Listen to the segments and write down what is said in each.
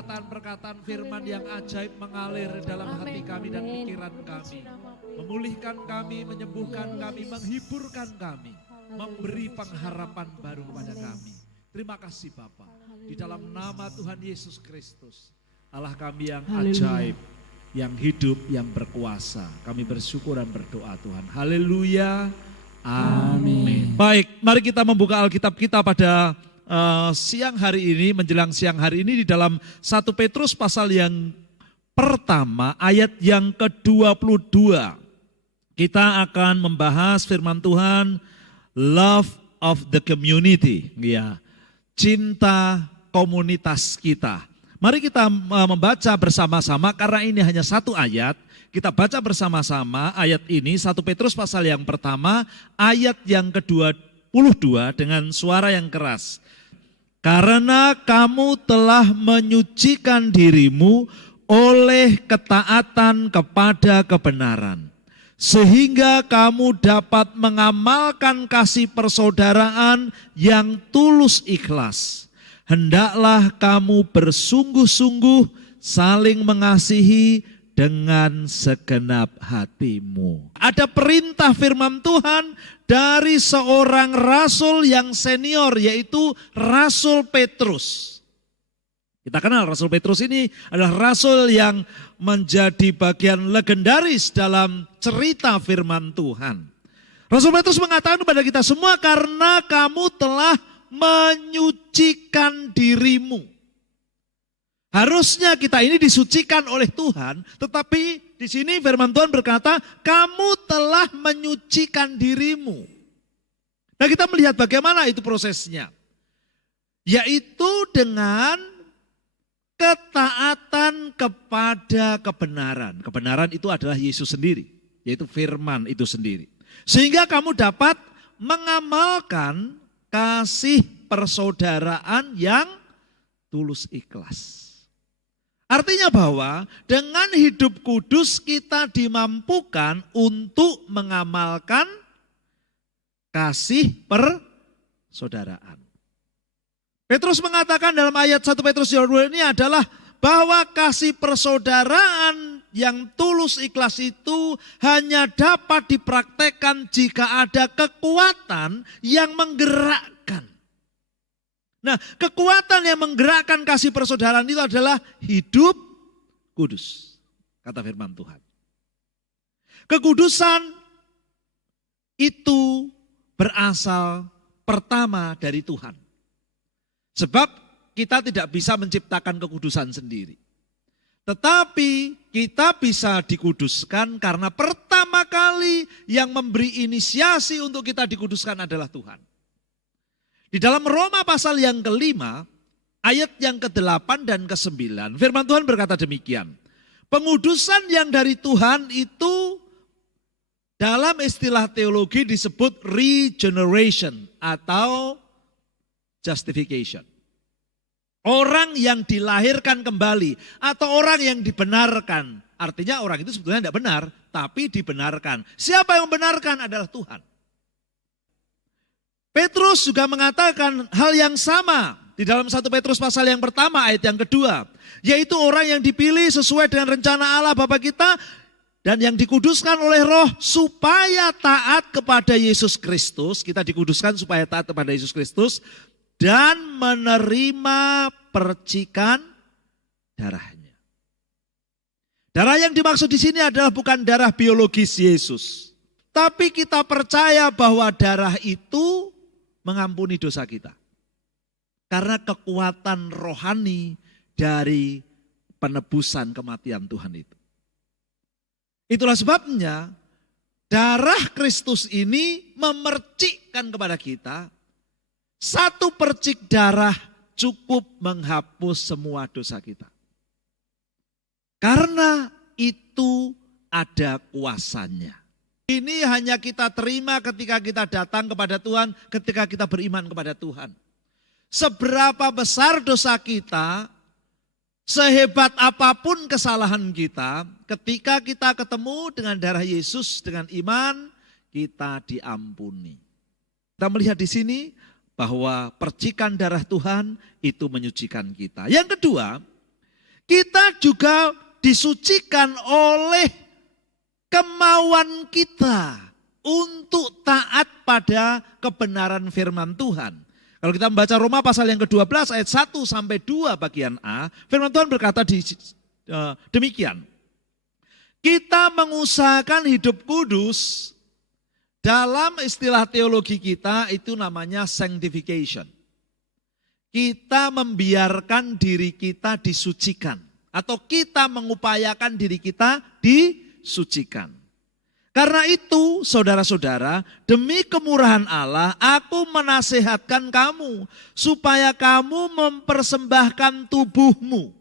perkataan-perkataan firman yang ajaib mengalir dalam hati kami dan pikiran kami. Memulihkan kami, menyembuhkan kami, menghiburkan kami. Memberi pengharapan baru kepada kami. Terima kasih Bapa. Di dalam nama Tuhan Yesus Kristus. Allah kami yang ajaib, yang hidup, yang berkuasa. Kami bersyukur dan berdoa Tuhan. Haleluya. Amin. Baik, mari kita membuka Alkitab kita pada siang hari ini, menjelang siang hari ini di dalam 1 Petrus pasal yang pertama ayat yang ke-22. Kita akan membahas firman Tuhan, love of the community, ya, cinta komunitas kita. Mari kita membaca bersama-sama karena ini hanya satu ayat. Kita baca bersama-sama ayat ini 1 Petrus pasal yang pertama ayat yang ke-22 dengan suara yang keras. Karena kamu telah menyucikan dirimu oleh ketaatan kepada kebenaran, sehingga kamu dapat mengamalkan kasih persaudaraan yang tulus ikhlas. Hendaklah kamu bersungguh-sungguh saling mengasihi dengan segenap hatimu. Ada perintah firman Tuhan dari seorang rasul yang senior, yaitu Rasul Petrus. Kita kenal Rasul Petrus ini adalah rasul yang menjadi bagian legendaris dalam cerita firman Tuhan. Rasul Petrus mengatakan kepada kita semua, karena kamu telah menyucikan dirimu. Harusnya kita ini disucikan oleh Tuhan, tetapi di sini firman Tuhan berkata, kamu telah menyucikan dirimu. Nah, kita melihat bagaimana itu prosesnya. Yaitu dengan ketaatan kepada kebenaran. Kebenaran itu adalah Yesus sendiri, yaitu firman itu sendiri. Sehingga kamu dapat mengamalkan kasih persaudaraan yang tulus ikhlas. Artinya bahwa dengan hidup kudus kita dimampukan untuk mengamalkan kasih persaudaraan. Petrus mengatakan dalam ayat 1 Petrus 2 ini adalah bahwa kasih persaudaraan yang tulus ikhlas itu hanya dapat dipraktekkan jika ada kekuatan yang menggerakkan. Nah, kekuatan yang menggerakkan kasih persaudaraan itu adalah hidup kudus, kata firman Tuhan. Kekudusan itu berasal pertama dari Tuhan. Sebab kita tidak bisa menciptakan kekudusan sendiri. Tetapi kita bisa dikuduskan karena pertama kali yang memberi inisiasi untuk kita dikuduskan adalah Tuhan. Di dalam Roma pasal yang ke-5, ayat yang ke-8 dan ke-9, firman Tuhan berkata demikian. Pengudusan yang dari Tuhan itu dalam istilah teologi disebut regeneration atau justification. Orang yang dilahirkan kembali atau orang yang dibenarkan. Artinya orang itu sebetulnya tidak benar, tapi dibenarkan. Siapa yang membenarkan adalah Tuhan. Petrus juga mengatakan hal yang sama di dalam 1 Petrus pasal yang pertama ayat yang kedua. Yaitu orang yang dipilih sesuai dengan rencana Allah Bapa kita dan yang dikuduskan oleh Roh supaya taat kepada Yesus Kristus. Kita dikuduskan supaya taat kepada Yesus Kristus dan menerima percikan darahnya. Darah yang dimaksud di sini adalah bukan darah biologis Yesus. Tapi kita percaya bahwa darah itu mengampuni dosa kita. Karena kekuatan rohani dari penebusan kematian Tuhan itu. Itulah sebabnya darah Kristus ini memercikkan kepada kita. Satu percik darah cukup menghapus semua dosa kita. Karena itu ada kuasanya. Ini hanya kita terima ketika kita datang kepada Tuhan, ketika kita beriman kepada Tuhan. Seberapa besar dosa kita, sehebat apapun kesalahan kita, ketika kita ketemu dengan darah Yesus, dengan iman, kita diampuni. Kita melihat di sini bahwa percikan darah Tuhan itu menyucikan kita. Yang kedua, kita juga disucikan oleh kemauan kita untuk taat pada kebenaran firman Tuhan. Kalau kita membaca Roma pasal yang ke-12 ayat 1 sampai 2 bagian A, firman Tuhan berkata demikian. Kita mengusahakan hidup kudus, dalam istilah teologi kita itu namanya sanctification. Kita membiarkan diri kita disucikan. Atau kita mengupayakan diri kita disucikan. Karena itu saudara-saudara, demi kemurahan Allah aku menasihatkan kamu supaya kamu mempersembahkan tubuhmu.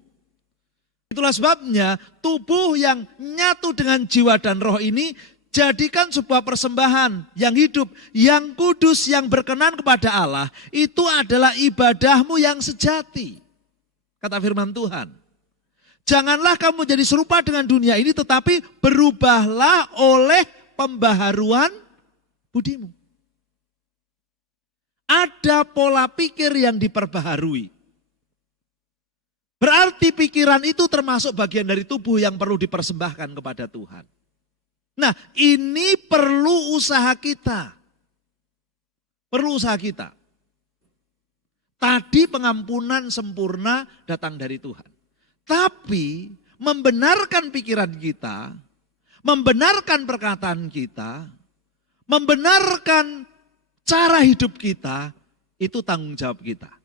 Itulah sebabnya tubuh yang nyatu dengan jiwa dan roh ini jadikan sebuah persembahan yang hidup, yang kudus, yang berkenan kepada Allah. Itu adalah ibadahmu yang sejati. Kata firman Tuhan. Janganlah kamu jadi serupa dengan dunia ini, tetapi berubahlah oleh pembaharuan budimu. Ada pola pikir yang diperbaharui. Berarti pikiran itu termasuk bagian dari tubuh yang perlu dipersembahkan kepada Tuhan. Nah, ini perlu usaha kita. Perlu usaha kita. Tadi pengampunan sempurna datang dari Tuhan. Tapi membenarkan pikiran kita, membenarkan perkataan kita, membenarkan cara hidup kita, itu tanggung jawab kita.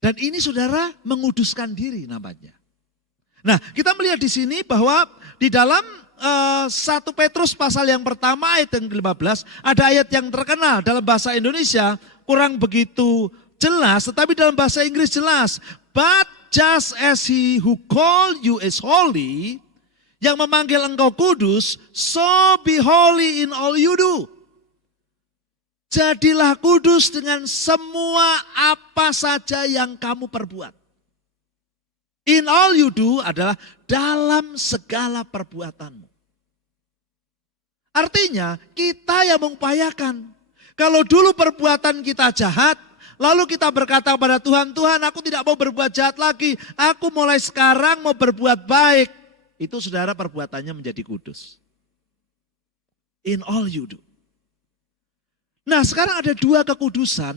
Dan ini saudara menguduskan diri namanya. Nah, kita melihat di sini bahwa di dalam 1 Petrus pasal yang pertama ayat yang ke-15 ada ayat yang terkenal dalam bahasa Indonesia kurang begitu jelas, tetapi dalam bahasa Inggris jelas. But just as he who called you is holy, yang memanggil engkau kudus, so be holy in all you do. Jadilah kudus dengan semua apa saja yang kamu perbuat. In all you do adalah dalam segala perbuatanmu. Artinya kita yang mengupayakan. Kalau dulu perbuatan kita jahat, lalu kita berkata kepada Tuhan, Tuhan aku tidak mau berbuat jahat lagi. Aku mulai sekarang mau berbuat baik. Itu saudara perbuatannya menjadi kudus. In all you do. Nah sekarang ada dua kekudusan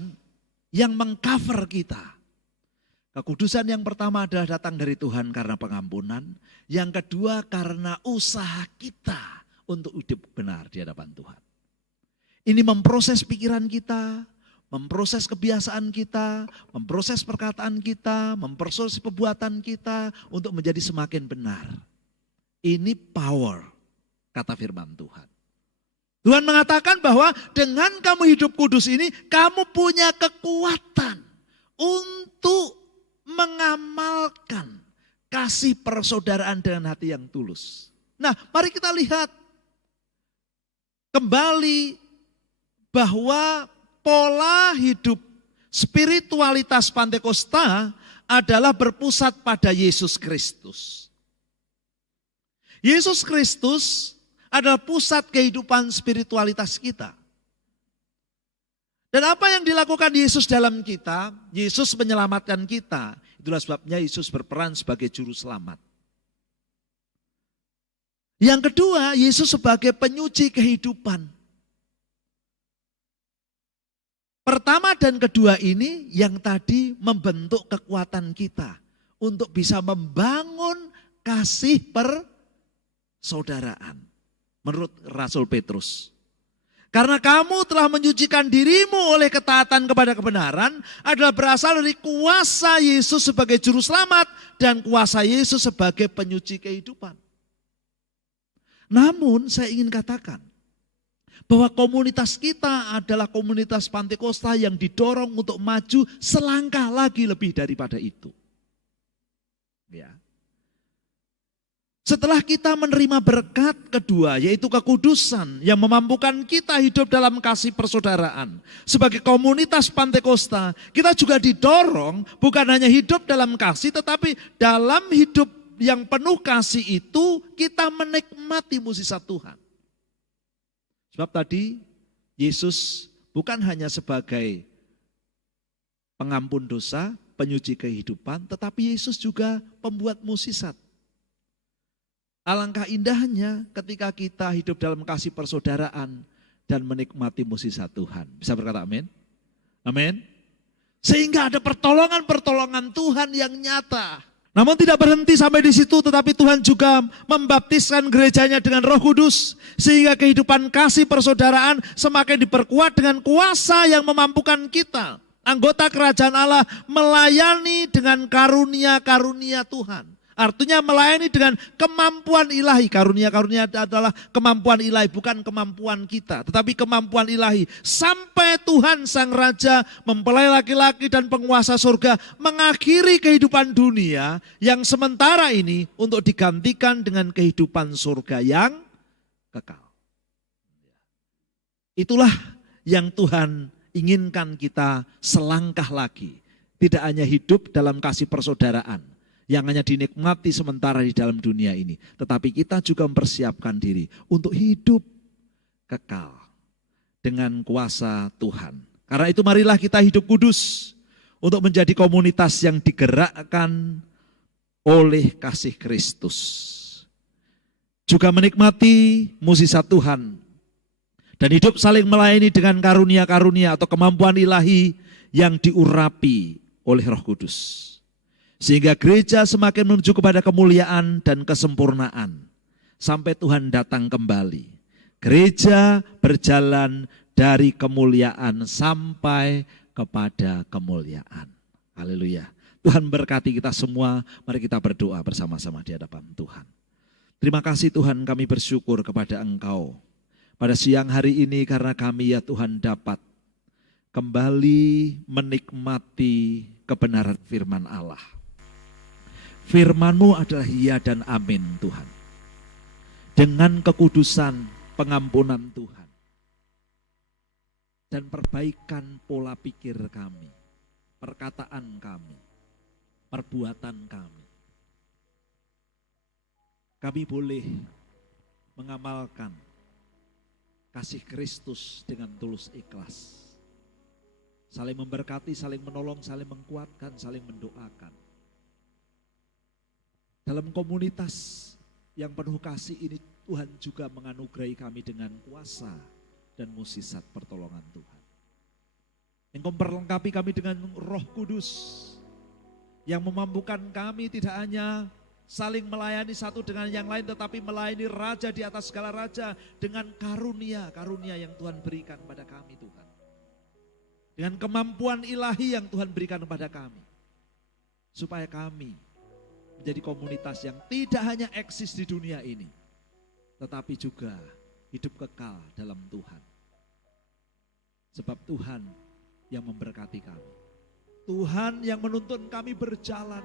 yang mengcover kita. Kekudusan yang pertama adalah datang dari Tuhan karena pengampunan. Yang kedua karena usaha kita untuk hidup benar di hadapan Tuhan. Ini memproses pikiran kita, memproses kebiasaan kita, memproses perkataan kita, memproses perbuatan kita untuk menjadi semakin benar. Ini power, kata firman Tuhan. Tuhan mengatakan bahwa dengan kamu hidup kudus ini, kamu punya kekuatan untuk mengamalkan kasih persaudaraan dengan hati yang tulus. Nah, mari kita lihat kembali bahwa pola hidup spiritualitas Pantekosta adalah berpusat pada Yesus Kristus. Yesus Kristus adalah pusat kehidupan spiritualitas kita. Dan apa yang dilakukan Yesus dalam kita, Yesus menyelamatkan kita. Itulah sebabnya Yesus berperan sebagai juru selamat. Yang kedua, Yesus sebagai penyuci kehidupan. Pertama dan kedua ini yang tadi membentuk kekuatan kita untuk bisa membangun kasih persaudaraan. Menurut Rasul Petrus. Karena kamu telah menyucikan dirimu oleh ketaatan kepada kebenaran adalah berasal dari kuasa Yesus sebagai juru selamat dan kuasa Yesus sebagai penyuci kehidupan. Namun saya ingin katakan bahwa komunitas kita adalah komunitas Pantekosta yang didorong untuk maju selangkah lagi lebih daripada itu. Ya. Setelah kita menerima berkat kedua, yaitu kekudusan yang memampukan kita hidup dalam kasih persaudaraan. Sebagai komunitas Pantekosta, kita juga didorong bukan hanya hidup dalam kasih, tetapi dalam hidup yang penuh kasih itu kita menikmati mukjizat Tuhan. Sebab tadi Yesus bukan hanya sebagai pengampun dosa, penyuci kehidupan, tetapi Yesus juga pembuat mukjizat. Alangkah indahnya ketika kita hidup dalam kasih persaudaraan dan menikmati mukjizat Tuhan. Bisa berkata amin? Amin. Sehingga ada pertolongan-pertolongan Tuhan yang nyata. Namun tidak berhenti sampai di situ, tetapi Tuhan juga membaptiskan gerejanya dengan Roh Kudus. Sehingga kehidupan kasih persaudaraan semakin diperkuat dengan kuasa yang memampukan kita, anggota kerajaan Allah, melayani dengan karunia-karunia Tuhan. Artinya melayani dengan kemampuan ilahi. Karunia-karunia adalah kemampuan ilahi, bukan kemampuan kita, tetapi kemampuan ilahi. Sampai Tuhan Sang Raja mempelai laki-laki dan penguasa surga mengakhiri kehidupan dunia yang sementara ini untuk digantikan dengan kehidupan surga yang kekal. Itulah yang Tuhan inginkan kita selangkah lagi. Tidak hanya hidup dalam kasih persaudaraan yang hanya dinikmati sementara di dalam dunia ini, tetapi kita juga mempersiapkan diri untuk hidup kekal dengan kuasa Tuhan. Karena itu marilah kita hidup kudus untuk menjadi komunitas yang digerakkan oleh kasih Kristus. Juga menikmati mukjizat Tuhan dan hidup saling melayani dengan karunia-karunia atau kemampuan ilahi yang diurapi oleh Roh Kudus. Sehingga gereja semakin menuju kepada kemuliaan dan kesempurnaan. Sampai Tuhan datang kembali. Gereja berjalan dari kemuliaan sampai kepada kemuliaan. Haleluya. Tuhan berkati kita semua. Mari kita berdoa bersama-sama di hadapan Tuhan. Terima kasih Tuhan, kami bersyukur kepada Engkau. Pada siang hari ini karena kami ya Tuhan dapat kembali menikmati kebenaran firman Allah. Firman-Mu adalah ya dan amin Tuhan. Dengan kekudusan pengampunan Tuhan. Dan perbaikan pola pikir kami. Perkataan kami. Perbuatan kami. Kami boleh mengamalkan kasih Kristus dengan tulus ikhlas. Saling memberkati, saling menolong, saling menguatkan, saling mendoakan. Dalam komunitas yang penuh kasih ini Tuhan juga menganugerahi kami dengan kuasa dan mukjizat pertolongan Tuhan. Engkau memperlengkapi kami dengan Roh Kudus yang memampukan kami tidak hanya saling melayani satu dengan yang lain, tetapi melayani Raja di atas segala raja dengan karunia-karunia yang Tuhan berikan kepada kami Tuhan. Dengan kemampuan ilahi yang Tuhan berikan kepada kami. Supaya kami menjadi komunitas yang tidak hanya eksis di dunia ini, tetapi juga hidup kekal dalam Tuhan. Sebab Tuhan yang memberkati kami. Tuhan yang menuntun kami berjalan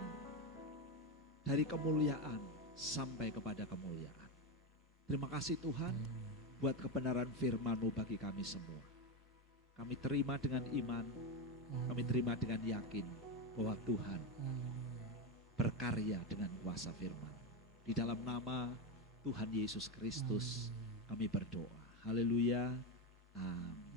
dari kemuliaan sampai kepada kemuliaan. Terima kasih Tuhan buat kebenaran firman-Mu bagi kami semua. Kami terima dengan iman, kami terima dengan yakin bahwa Tuhan berkarya dengan kuasa firman. Di dalam nama Tuhan Yesus Kristus kami berdoa. Haleluya. Amin.